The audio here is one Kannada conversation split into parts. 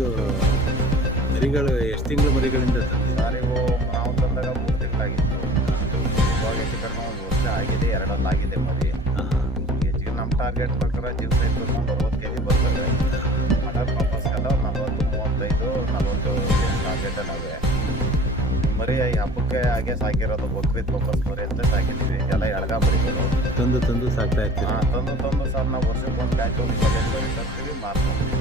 ಇದು ಮರಿಗಳು ಎಷ್ಟು ತಿಂಗಳು ಮರಿಗಳಿಂದ ತಂದಿದೆ? ಸರ್ ಇವು ನಾವು ತಂದಾಗ 3 ತಿಂಗಳಾಗಿತ್ತು. ಇವಾಗ ಹೆಚ್ಚು ಕಡಿಮೆ 1 ವರ್ಷ ಆಗಿದೆ, 2 ಆಗಿದೆ ಮರಿ. ಹೆಚ್ಚಿಗೆ ನಮ್ಮ ಟಾರ್ಗೆಟ್ ಪ್ರಕಾರ ಜೀವ ಸಹಿತ ಒಂದು 60 kg ಬರ್ತದೆ. ಮಟನ್ ಪರ್ಪಸ್ಗೆಲ್ಲ 40-35-40 ಟಾರ್ಗೆಟಲ್ಲಿ ಮರಿ ಈ ಹಬ್ಬಕ್ಕೆ ಹಾಗೆ ಸಾಕಿರೋದು. ಬಕ್ರೀದ್ ಪರ್ಪಸ್ ಮರಿ ಅಂತ ಸಾಕಿದ್ದೀವಿ. ಎಲ್ಲ ಎಳಗ ಮರಿಗಳು ತಂದು ಸಾಕ್ತಾ ಇರ್ತೀವಿ. ತಂದು ಸರ್ ನಾವು ವರ್ಷಕ್ಕೆ ಒಂದು ಬ್ಯಾಚ್ 25 ಮರಿ ತರ್ತೀವಿ, ಮಾರ್ತೀವಿ.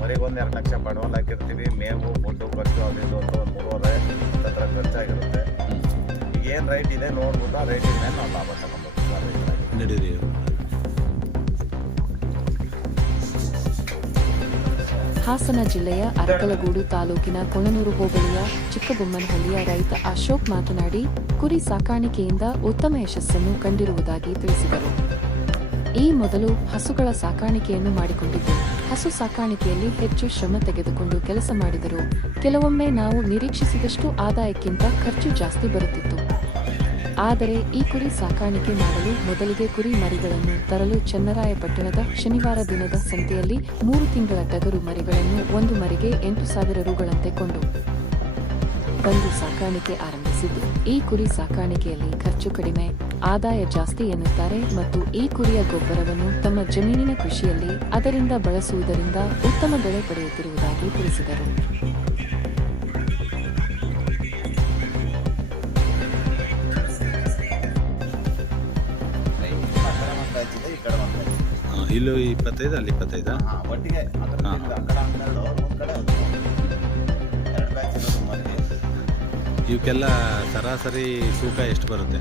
ಮರಿಗೆ 1-2 ಲಕ್ಷ ಬಂಡವಾಳ ಹಾಕಿರ್ತೀವಿ. ಮೇವು ಫುಡ್ಡು ಖರ್ಚು ಅದರಿಂದ ಒಂದು 3.5 ಹತ್ರ ಖರ್ಚಾಗಿರುತ್ತೆ. ಈಗ ಏನು ರೈಟ್ ಇದೆ ನೋಡ್ಬಿಟ್ಟು ಆ ರೈಟಿನ ಮೇಲೆ ನಾವು ಲಾಭ ತಗೊಂಡ್ಬರ್ತೀವಿ. ನಡೀರಿ. ಹಾಸನ ಜಿಲ್ಲೆಯ ಅರಕಲಗೂಡು ತಾಲೂಕಿನ ಕೊಣನೂರು ಹೋಬಳಿಯ ಚಿಕ್ಕಬೊಮ್ಮನಹಳ್ಳಿಯ ರೈತ ಅಶೋಕ್ ಮಾತನಾಡಿ, ಕುರಿ ಸಾಕಾಣಿಕೆಯಿಂದ ಉತ್ತಮ ಯಶಸ್ಸನ್ನು ಕಂಡಿರುವುದಾಗಿ ತಿಳಿಸಿದರು. ಈ ಮೊದಲು ಹಸುಗಳ ಸಾಕಾಣಿಕೆಯನ್ನು ಮಾಡಿಕೊಂಡಿದ್ದು, ಹಸು ಸಾಕಾಣಿಕೆಯಲ್ಲಿ ಹೆಚ್ಚು ಶ್ರಮ ತೆಗೆದುಕೊಂಡು ಕೆಲಸ ಮಾಡಿದರು. ಕೆಲವೊಮ್ಮೆ ನಾವು ನಿರೀಕ್ಷಿಸಿದಷ್ಟು ಆದಾಯಕ್ಕಿಂತ ಖರ್ಚು ಜಾಸ್ತಿ ಬರುತ್ತಿತ್ತು. ಆದರೆ ಈ ಕುರಿ ಸಾಕಾಣಿಕೆ ಮಾಡಲು ಮೊದಲಿಗೆ ಕುರಿ ಮರಿಗಳನ್ನು ತರಲು ಚನ್ನರಾಯಪಟ್ಟಣದ ಶನಿವಾರ ದಿನದ ಸಂತೆಯಲ್ಲಿ 3 ತಿಂಗಳ ಟಗರು ಮರಿಗಳನ್ನು ಒಂದು ಮರಿಗೆ 8,000 ರುಗಳಂತೆ ಕೊಂಡು ಬಂದು ಸಾಕಾಣಿಕೆ ಆರಂಭಿಸಿದ್ದು, ಈ ಕುರಿ ಸಾಕಾಣಿಕೆಯಲ್ಲಿ ಖರ್ಚು ಕಡಿಮೆ, ಆದಾಯ ಜಾಸ್ತಿ ಎನ್ನುತ್ತಾರೆ ಮತ್ತು ಈ ಕುರಿಯ ಗೊಬ್ಬರವನ್ನು ತಮ್ಮ ಜಮೀನಿನ ಕೃಷಿಯಲ್ಲಿ ಅದರಿಂದ ಬಳಸುವುದರಿಂದ ಉತ್ತಮ ಬೆಳೆ ಪಡೆಯುತ್ತಿರುವುದಾಗಿ ತಿಳಿಸಿದರು. ಇಲ್ಲೂ 25, ಅಲ್ಲಿ 25. ಒಟ್ಟಿಗೆ ಇವಕ್ಕೆಲ್ಲ ಸರಾಸರಿ ತೂಕ ಎಷ್ಟು ಬರುತ್ತೆ?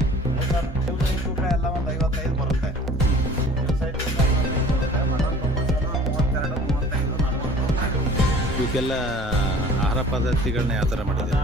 ತೂಕ ಎಲ್ಲ ಒಂದು 55 ಬರುತ್ತೆ. ಇವಕ್ಕೆಲ್ಲ ಆಹಾರ ಪದ್ಧತಿಗಳನ್ನ ಯಾವ ಥರ ಮಾಡಿದ್ದೀರಾ?